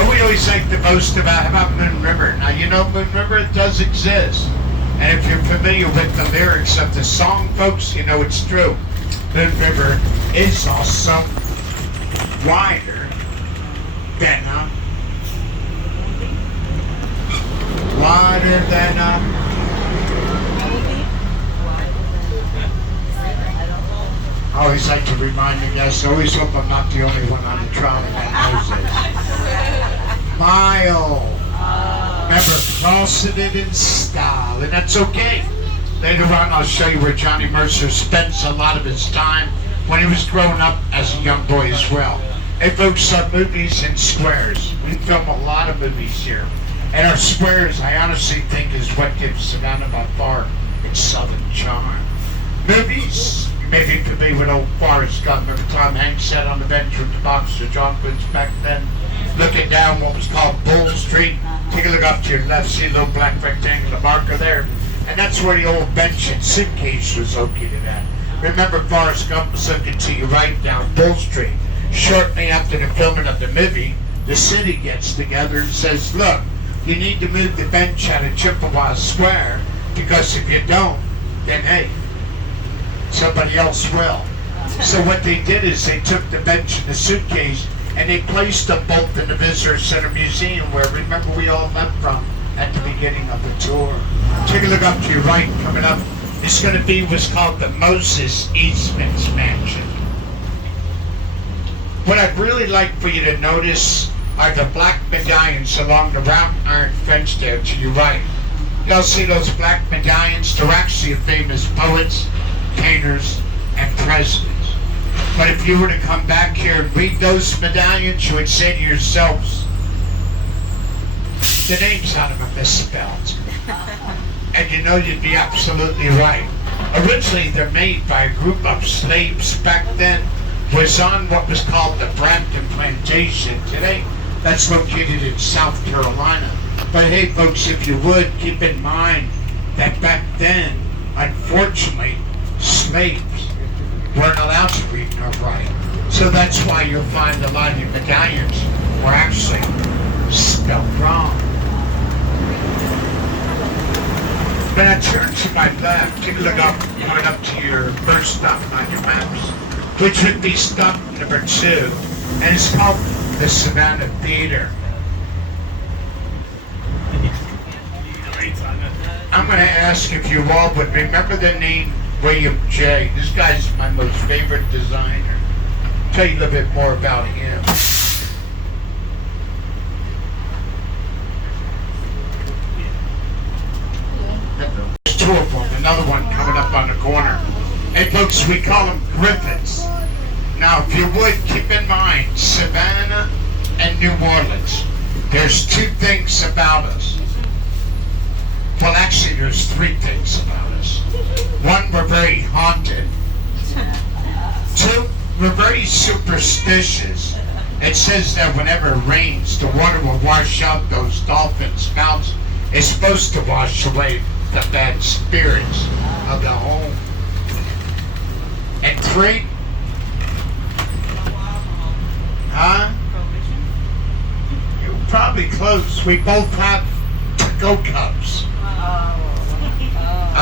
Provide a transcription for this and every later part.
But we always like to boast about, how about Moon River? Now, you know Moon River, it does exist. And if you're familiar with the lyrics of the song, folks, you know it's true. Moon River is also wider than I always like to remind the guests, I always hope I'm not the only one on the trolley that knows this. Mile. Remember, crossing it in style, and that's okay. Later on, I'll show you where Johnny Mercer spends a lot of his time when he was growing up as a young boy as well. Hey folks, our movies in squares. We film a lot of movies here. And our squares, I honestly think, is what gives Savannah by far its southern charm. Movies, you may be familiar with old Forrest Gump. Remember Tom Hanks sat on the bench with the boxer John Woods back then, looking down what was called Bull Street. Take a look up to your left, see a little black rectangular marker there. And that's where the old bench and suitcase was located at. Remember, Forrest Gump was looking to your right down Bull Street. Shortly after the filming of the movie, the city gets together and says, look, you need to move the bench out of Chippewa Square, because if you don't, then hey, somebody else will. So what they did is they took the bench and the suitcase and they placed them both in the Visitor Center Museum, where, remember, we all left from at the beginning of the tour. Take a look up to your right. Coming up, it's going to be what's called the Moses Eastman's Mansion. What I'd really like for you to notice are the black medallions along the wrought iron fence there to your right. Y'all see those black medallions? They're actually famous poets, painters, and presidents. But if you were to come back here and read those medallions, you would say to yourselves, the names on them are misspelled. And you know you'd be absolutely right. Originally, they're made by a group of slaves back then, was on what was called the Brampton Plantation. Today, that's located in South Carolina. But hey, folks, if you would, keep in mind that back then, unfortunately, slaves weren't allowed to read nor write. So that's why you'll find a lot of your medallions were actually spelled wrong. When I turn to my left, take a look up, coming up to your first stop on your maps, which would be stop number 2, and it's called the Savannah Theater. I'm going to ask if you all would remember the name William J. This guy's my most favorite designer. I'll tell you a little bit more about him. There's 2 of them, another one coming up on the corner. Hey folks, we call them Griffins. Now, if you would, keep in mind, Savannah and New Orleans, there's 2 things about us. Well, actually, there's 3 things about us. 1, we're very haunted. 2, we're very superstitious. It says that whenever it rains, the water will wash out those dolphins' mouths. It's supposed to wash away the bad spirits of the home. And 3, you're probably close. We both have to-go cups.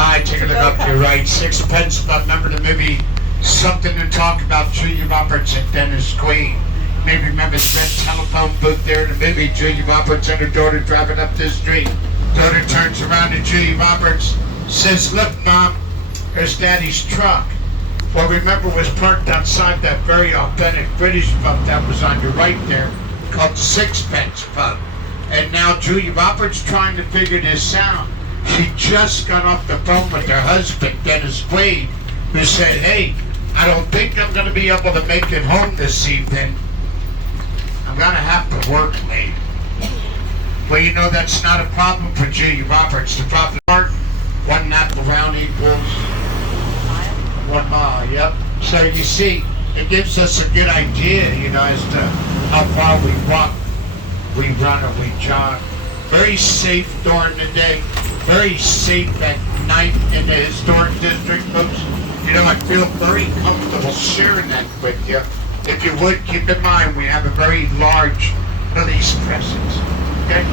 I take a look up to your right. 6 Club. Remember the movie Something to Talk About, Julia Roberts and Dennis Quaid. Maybe remember the red telephone booth there in the movie. Julia Roberts and her daughter driving up the street. Daughter turns around to Julia Roberts, says, look, Mom, there's Daddy's truck. Well, remember, was parked outside that very authentic British pub that was on your right there, called 6 Pub. And now Julia Roberts trying to figure this out. She just got off the phone with her husband, Dennis Quaid, who said, hey, I don't think I'm going to be able to make it home this evening. I'm going to have to work late. Well, you know, that's not a problem for Julia Roberts. The problem part, 1 lap around equals 1 mile, yep. So you see, it gives us a good idea, you know, as to how far we walk, we run, or we jog. Very safe during the day, very safe at night in the historic district, folks. You know, I feel very comfortable sharing that with you. If you would, keep in mind, we have a very large police presence. Okay?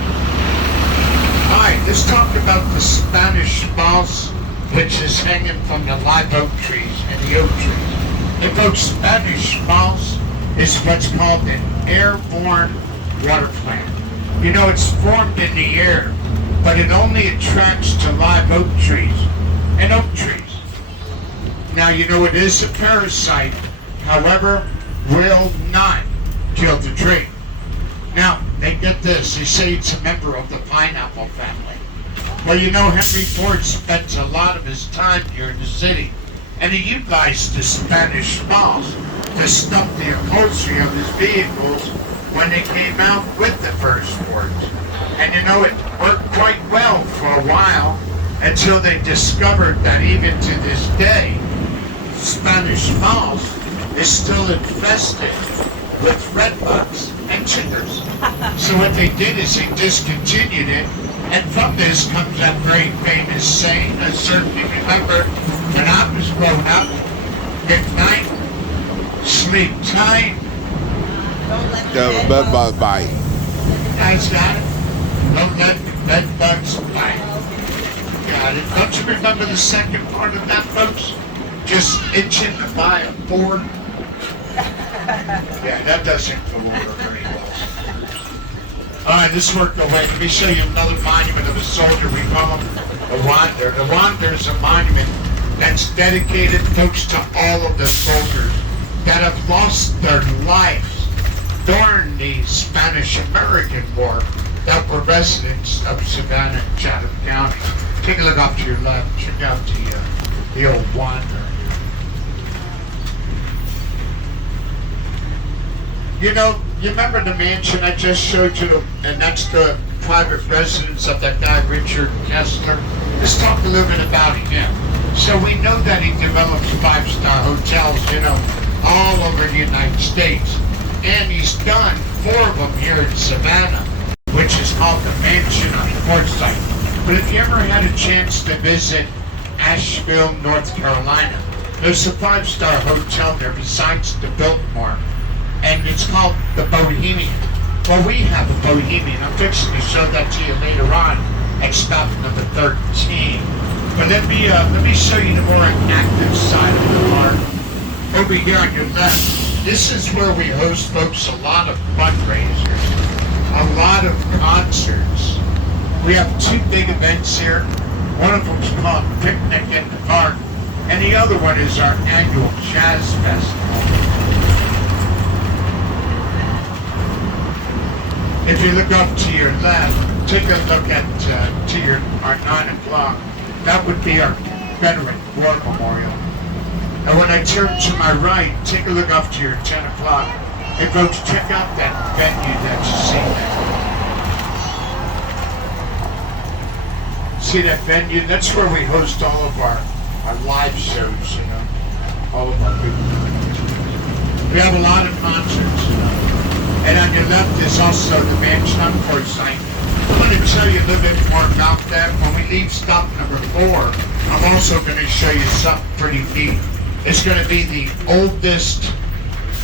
Alright, let's talk about the Spanish moss, which is hanging from the live oak trees and the oak trees. And folks, Spanish moss is what's called an airborne water plant. You know, it's formed in the air, but it only attracts to live oak trees and oak trees. Now, you know, it is a parasite, however, will not kill the tree. Now, they get this, they say it's a member of the pineapple family. Well, you know, Henry Ford spent a lot of his time here in the city, and he utilized the Spanish moss to stuff the upholstery of his vehicles when they came out with the first Fords. And you know, it worked quite well for a while until they discovered that even to this day, Spanish moss is still infested with redbugs and chiggers. So what they did is they discontinued it, and from this comes that very famous saying, I certainly remember when I was growing up, at night, sleep tight. The bed bug bite. Guys got it? Don't let bed bugs bite. Got it. Don't you remember the second part of that, folks? Just itching to buy a Ford. Yeah, that doesn't go over very well. Alright, let's work our way. Let me show you another monument of a soldier. We call him the Wander. The Wander is a monument that's dedicated, folks, to all of the soldiers that have lost their lives during the Spanish-American War that were residents of Savannah and Chatham County. Take a look off to your left. Check out the old Wander. You know, you remember the mansion I just showed you, and that's the private residence of that guy, Richard Kessler? Let's talk a little bit about him. So we know that he develops five-star hotels, you know, all over the United States. And he's done 4 of them here in Savannah, which is called the Mansion on Quartzsite. But if you ever had a chance to visit Asheville, North Carolina, there's a 5-star hotel there besides the Biltmore. And it's called the Bohemian. Well, we have a Bohemian. I'm fixing to show that to you later on at stop number 13. But let me show you the more active side of the park. Over here on your left, this is where we host, folks, a lot of fundraisers, a lot of concerts. We have 2 big events here. One of them is called Picnic in the Park, and the other one is our annual Jazz Festival. If you look up to your left, take a look at our 9 o'clock. That would be our Veteran War Memorial. And when I turn to my right, take a look up to your 10 o'clock. And folks, check out that venue that you see there. See that venue? That's where we host all of our live shows, you know, all of our good. We have a lot of concerts, you know. And on your left is also the Mansion on Quartzsite. I'm going to tell you a little bit more about that. When we leave stop number 4, I'm also going to show you something pretty neat. It's going to be the oldest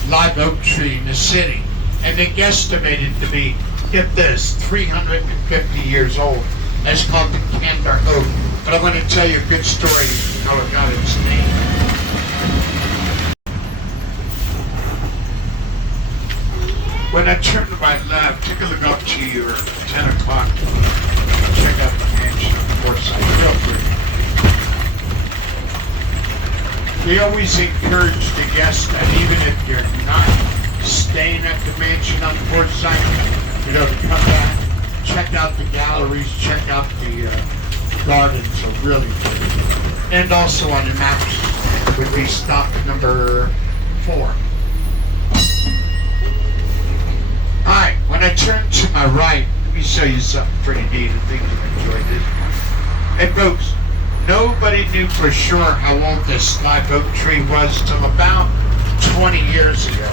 live oak tree in the city. And they guesstimated to be, get this, 350 years old. It's called the Candor Oak. But I'm going to tell you a good story how it got its name. When I turn to my left, take a look up to your 10 o'clock. Check out the mansion on Quartzsite. Real pretty. We always encourage the guests that even if you're not staying at the mansion on Quartzsite, you know, to come back, check out the galleries, check out the gardens are really pretty. And also on the maps would be stop number 4. Alright, when I turn to my right, let me show you something pretty neat. I think you'll enjoy this. And folks, nobody knew for sure how old this live oak tree was till about 20 years ago.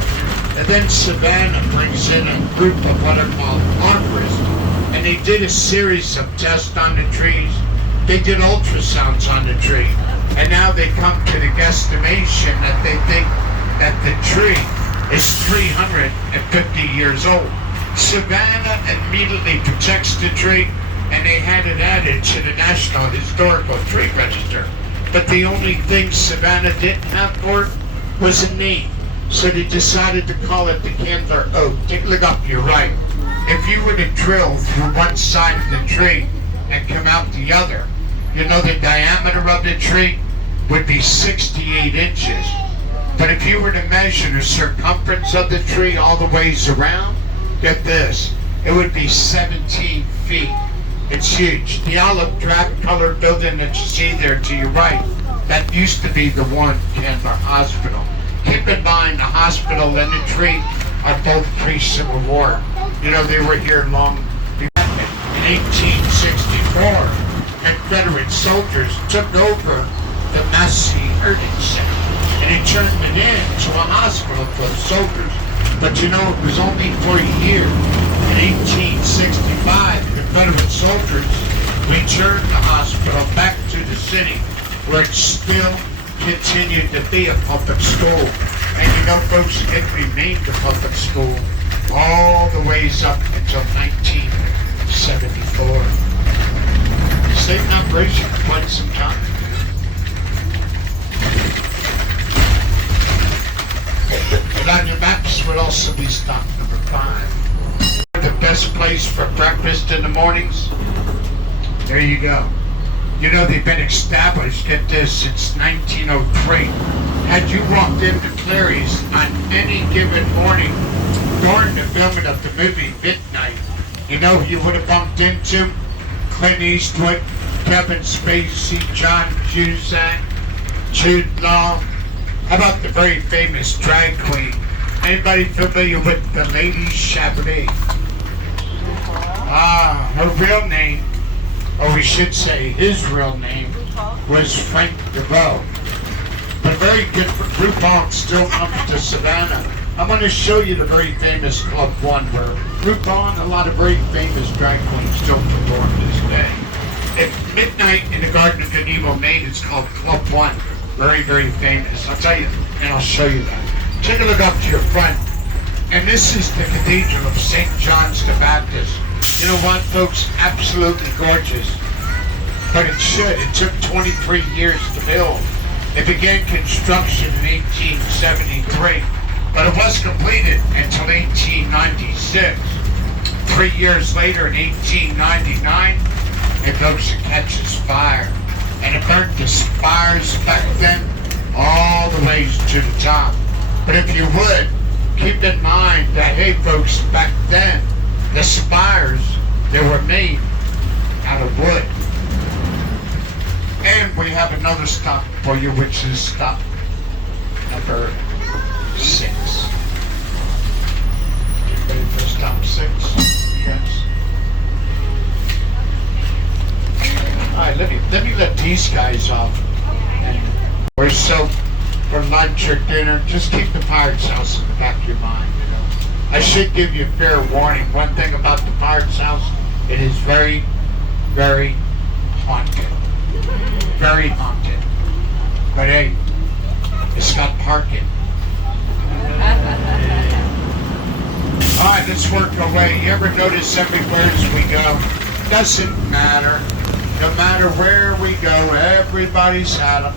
And then Savannah brings in a group of what are called arborists, and they did a series of tests on the trees. They did ultrasounds on the tree, and now they come to the guesstimation that they think that the tree is 350 years old. Savannah immediately protects the tree, and they had it added to the National Historical Tree Register. But the only thing Savannah didn't have for it was a name. So they decided to call it the Candler Oak. Take a look up to your right. If you were to drill through one side of the tree and come out the other, you know the diameter of the tree would be 68 inches. But if you were to measure the circumference of the tree all the ways around, get this, it would be 17 feet. It's huge. The olive drab colored building that you see there to your right, that used to be the one Candler Hospital. Keep in mind the hospital and the tree are both pre-Civil War. You know, they were here long before. In 1864, Confederate soldiers took over the Massey Herding Center, and they turned it into a hospital for the soldiers. But you know, it was only for a year. In 1865, Confederate soldiers returned the hospital back to the city, where it still continued to be a public school. And you know, folks, it remained a public school all the ways up until 1974. Stayed in operation for quite some time. And on your maps would also be stop number 5. The best place for breakfast in the mornings? There you go. You know, they've been established, get this, since 1903. Had you walked into Clary's on any given morning during the filming of the movie Midnight, you know who you would have bumped into? Clint Eastwood, Kevin Spacey, John Cusack, Jude Law. How about the very famous drag queen? Anybody familiar with the Lady Chablis? Her real name, or we should say his real name, was Frank DeVoe. But very good, RuPaul still comes to Savannah. I'm going to show you the very famous Club 1, where RuPaul and a lot of very famous drag queens still perform this day. At midnight in the Garden of Evil, Maine, it's called Club 1. Very, very famous. I'll tell you, and I'll show you that. Take a look up to your front. And this is the Cathedral of St. John's the Baptist. You know what, folks? Absolutely gorgeous. But it should. It took 23 years to build. It began construction in 1873, but it was completed until 1896. 3 years later, in 1899, it goes and catches fire. And it burnt the spires back then all the way to the top. But if you would, keep in mind that, hey folks, back then, the spires, they were made out of wood. And we have another stop for you, which is stop number 6. Ready for stop 6? Yes. Alright, let me let these guys off. We're so for lunch or dinner, just keep the Pirate's House in the back of your mind, you know. I should give you a fair warning. One thing about the Pirate's House, it is very, very haunted. Very haunted. But hey, it's got parking. Alright, let's work our way. You ever notice everywhere as we go, doesn't matter. No matter where we go, everybody's had them.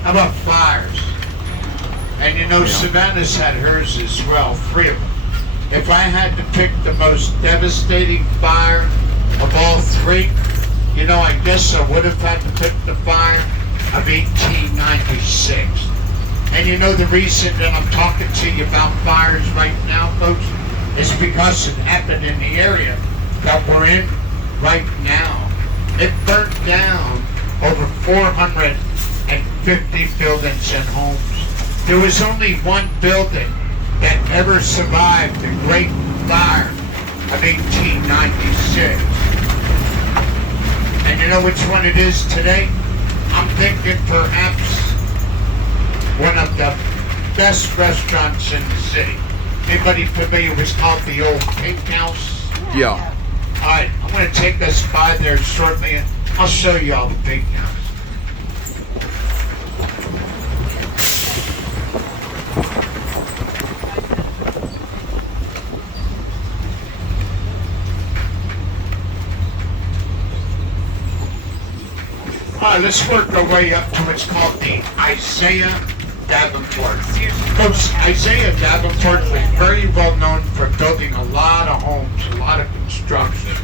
How about fires? And you know, Savannah's had hers as well, 3 of them. If I had to pick the most devastating fire of all 3, you know, I guess I would have had to pick the fire of 1896. And you know the reason that I'm talking to you about fires right now, folks, is because it happened in the area that we're in right now. It burnt down over 450 buildings and homes. There was only one building that ever survived the Great Fire of 1896. And you know which one it is today? I'm thinking perhaps one of the best restaurants in the city. Anybody familiar with what's called the Old Pink House? Yeah. Alright, I'm going to take us by there shortly and I'll show you all the Pink House. All right, let's work our way up to what's called the Isaiah Davenport. Folks, Isaiah Davenport was very well known for building a lot of homes, a lot of construction.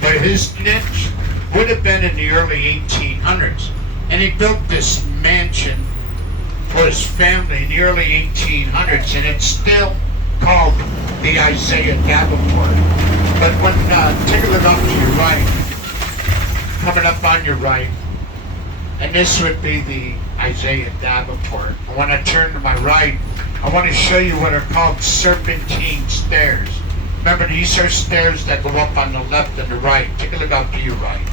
But his niche would have been in the early 1800s. And he built this mansion for his family in the early 1800s, and it's still called the Isaiah Davenport. But when, take a look up to your right, coming up on your right, and this would be the Isaiah Davenport. And when I turn to my right, I want to show you what are called serpentine stairs. Remember, these are stairs that go up on the left and the right. Take a look up to your right.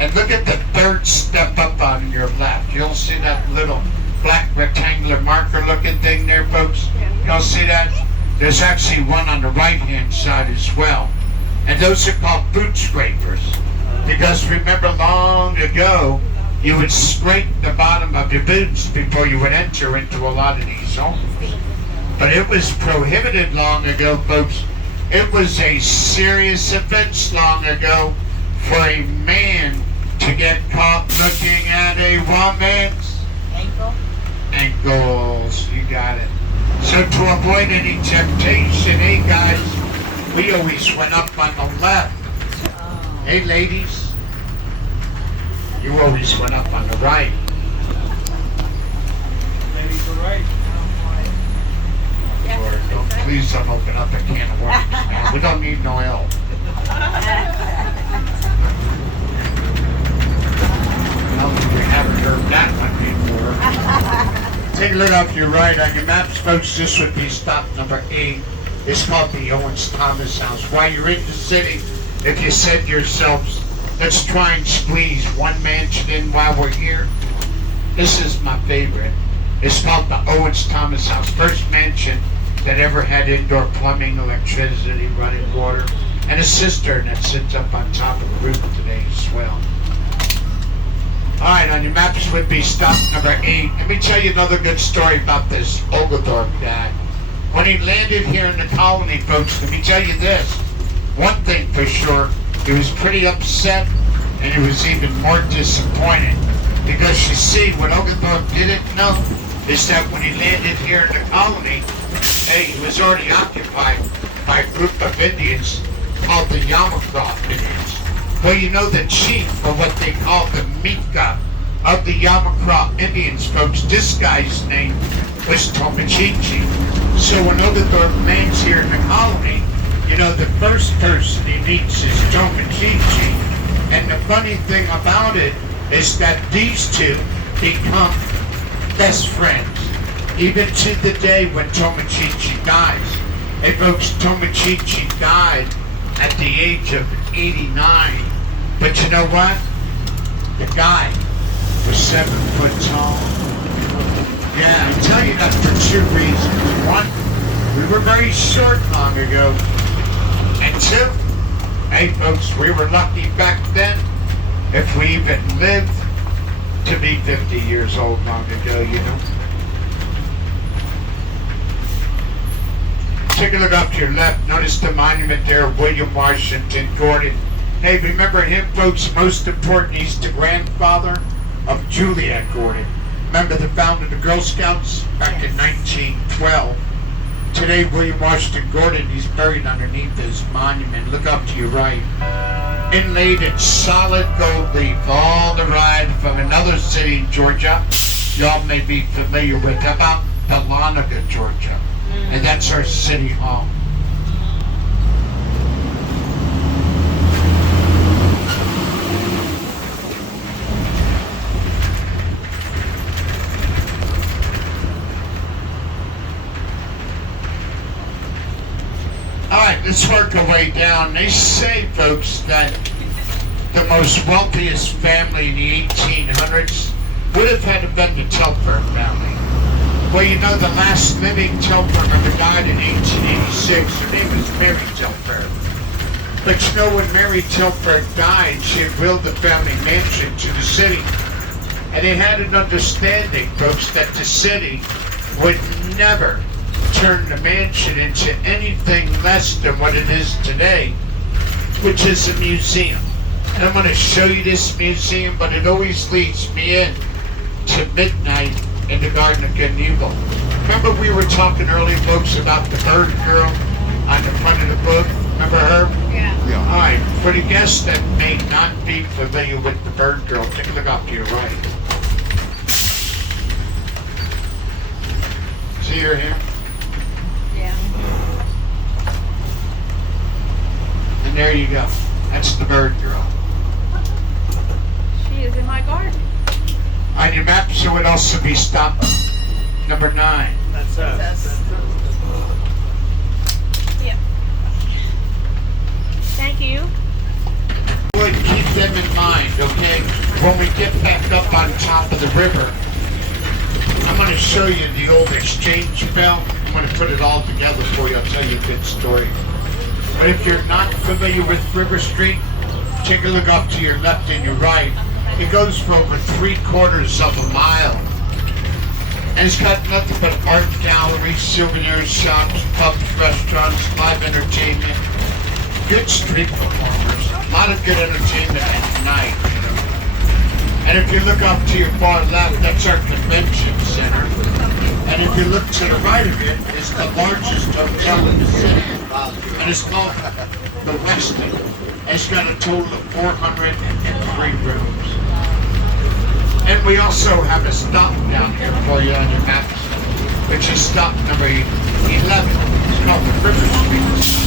And look at the third step up on your left. You'll see that little black rectangular marker looking thing there, folks? You'll see that? There's actually one on the right-hand side as well. And those are called boot scrapers. Because remember, long ago, you would scrape the bottom of your boots before you would enter into a lot of these homes. But it was prohibited long ago, folks. It was a serious offense long ago for a man to get caught looking at a woman's ankles. You got it. So to avoid any temptation, hey guys, we always went up on the left. Hey ladies, you always went up on the right. Ladies are right. Lord, please don't open up a can of worms, man. We don't need no help. Well, we haven't heard that one before. Take a look up to your right on your maps, folks. This would be stop number 8. It's called the Owens Thomas House. While you're in the city, if you said to yourselves, let's try and squeeze one mansion in while we're here, this is my favorite. It's called the Owens Thomas House. First mansion that ever had indoor plumbing, electricity, running water, and a cistern that sits up on top of the roof today as well. Alright, on your maps would be stop number 8. Let me tell you another good story about this Oglethorpe guy. When he landed here in the colony, folks, let me tell you this. One thing for sure, he was pretty upset, and he was even more disappointed. Because you see, what Oglethorpe didn't know is that when he landed here in the colony, hey, he was already occupied by a group of Indians called the Yamacraw Indians. Well, you know the chief, or what they call the Mika of the Yamacraw Indians, folks, this guy's name was Tomachichi. So when Oglethorpe lands here in the colony, you know, the first person he meets is Tomachichi. And the funny thing about it is that these two become best friends, even to the day when Tomachichi dies. Hey folks, Tomachichi died at the age of 89. But you know what? The guy was 7 foot tall. Yeah, I tell you that for 2 reasons. One, we were very short long ago. And 2, hey folks, we were lucky back then if we even lived to be 50 years old long ago, you know. Take a look up to your left. Notice the monument there, William Washington Gordon. Hey, remember him, folks? Most important, he's the grandfather of Juliet Gordon. Remember the founder of the Girl Scouts back in 1912? Today, William Washington Gordon, he's buried underneath his monument. Look up to your right. Inlaid in solid gold leaf, all the ride from another city in Georgia y'all may be familiar with. How about Dahlonega, Georgia? And that's our city hall. Alright, let's work our way down. They say, folks, that the most wealthiest family in the 1800s would have had to been the Telfair family. Well, you know, the last living Telfair member died in 1886. Her name was Mary Telfair. But you know, when Mary Telfair died, she had willed the family mansion to the city. And they had an understanding, folks, that the city would never turn the mansion into anything less than what it is today, which is a museum. And I'm going to show you this museum, but it always leads me in to midnight in the Garden of Good and Evil. Remember we were talking earlier, folks, about the bird girl on the front of the book? Remember her? Yeah. All right, for the guests that may not be familiar with the bird girl, take a look off to your right. See her here? Yeah. And there you go. That's the bird girl. She is in my garden. On your map, so would also be stop number 9. That's us. Yep. Thank you. Would keep them in mind, okay? When we get back up on top of the river, I'm going to show you the old exchange bell. I'm going to put it all together for you. I'll tell you a good story. But if you're not familiar with River Street, take a look up to your left and your right. It goes for over 3/4 of a mile. And it's got nothing but art galleries, souvenirs, shops, pubs, restaurants, live entertainment, good street performers, a lot of good entertainment at night, you know. And if you look up to your far left, that's our convention center. And if you look to the right of it, it's the largest hotel in the city. And it's called the Westin. And it's got a total of 403 rooms. And we also have a stop down here for you on your map, which is stop number 11. It's called the River Street.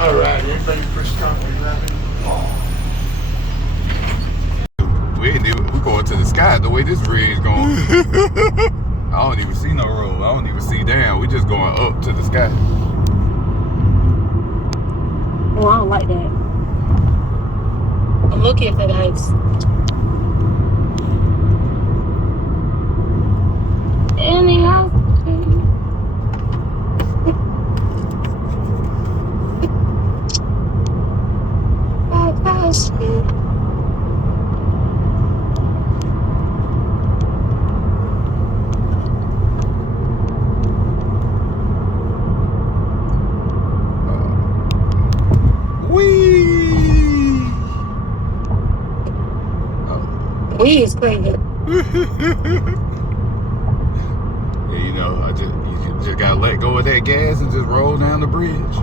All right, anybody for stop 11? We going to the sky the way this bridge going. I don't even see no road. I don't even see down. We just going up to the sky. Oh, I don't like that. I'm looking for the ice. Any else? Oh, gosh. We is crazy. Yeah, you know, you just gotta let go of that gas and just roll down the bridge.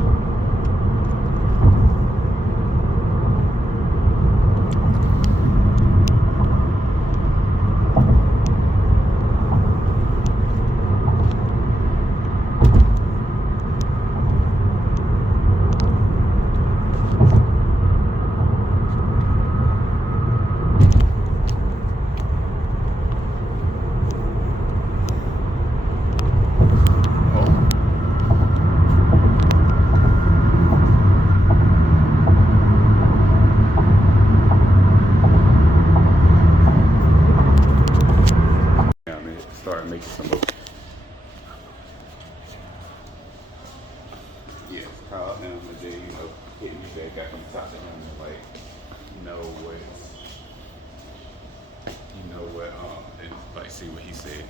Start making some motion. Yes, call him and then, you know, hit me back out from the top of him and like, and like see what he said.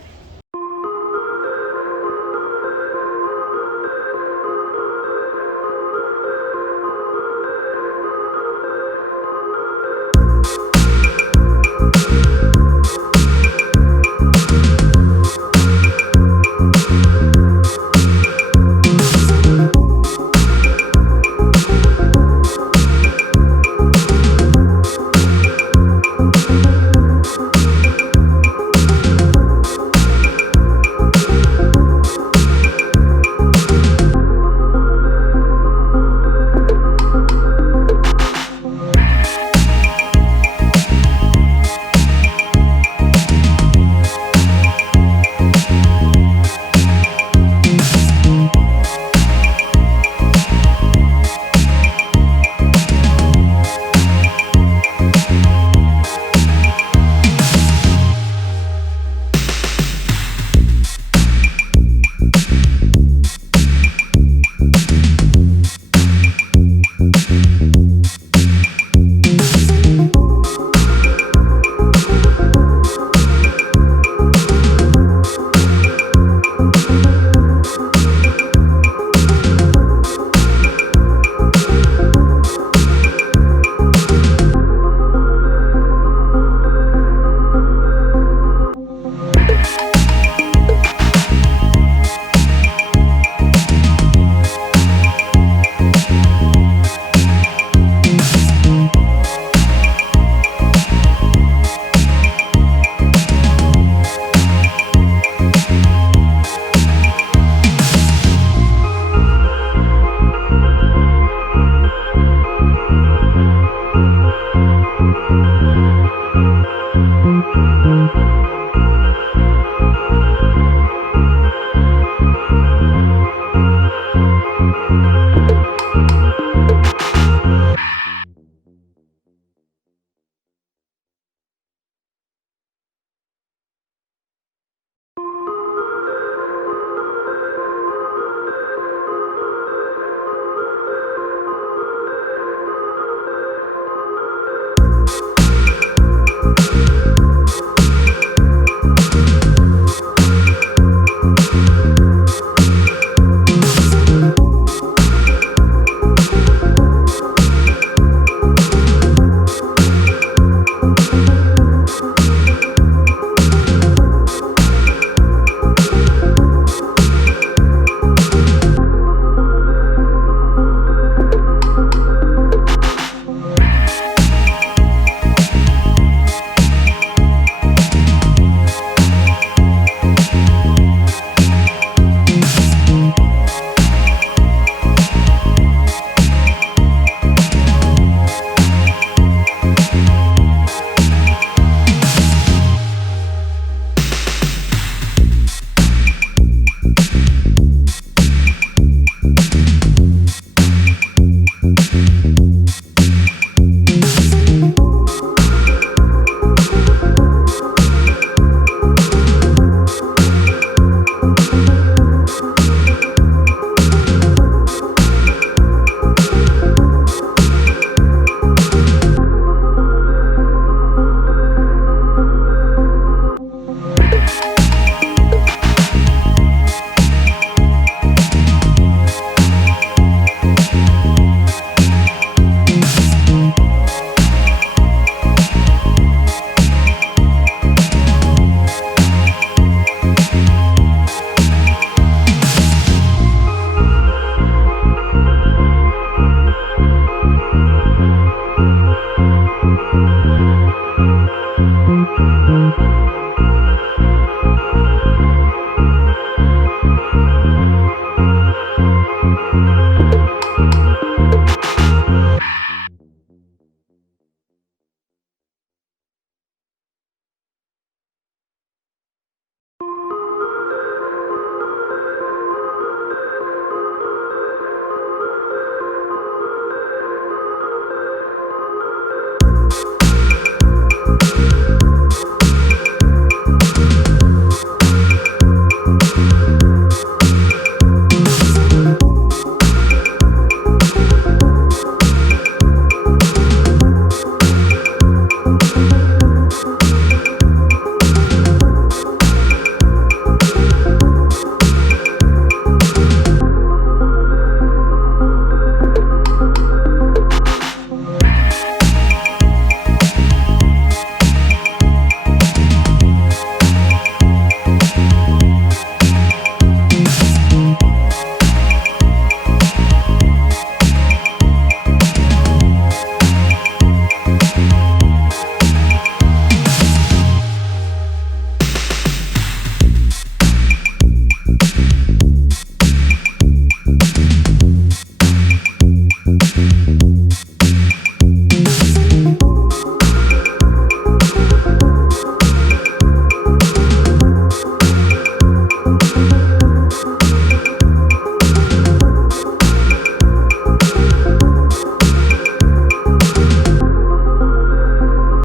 Bye.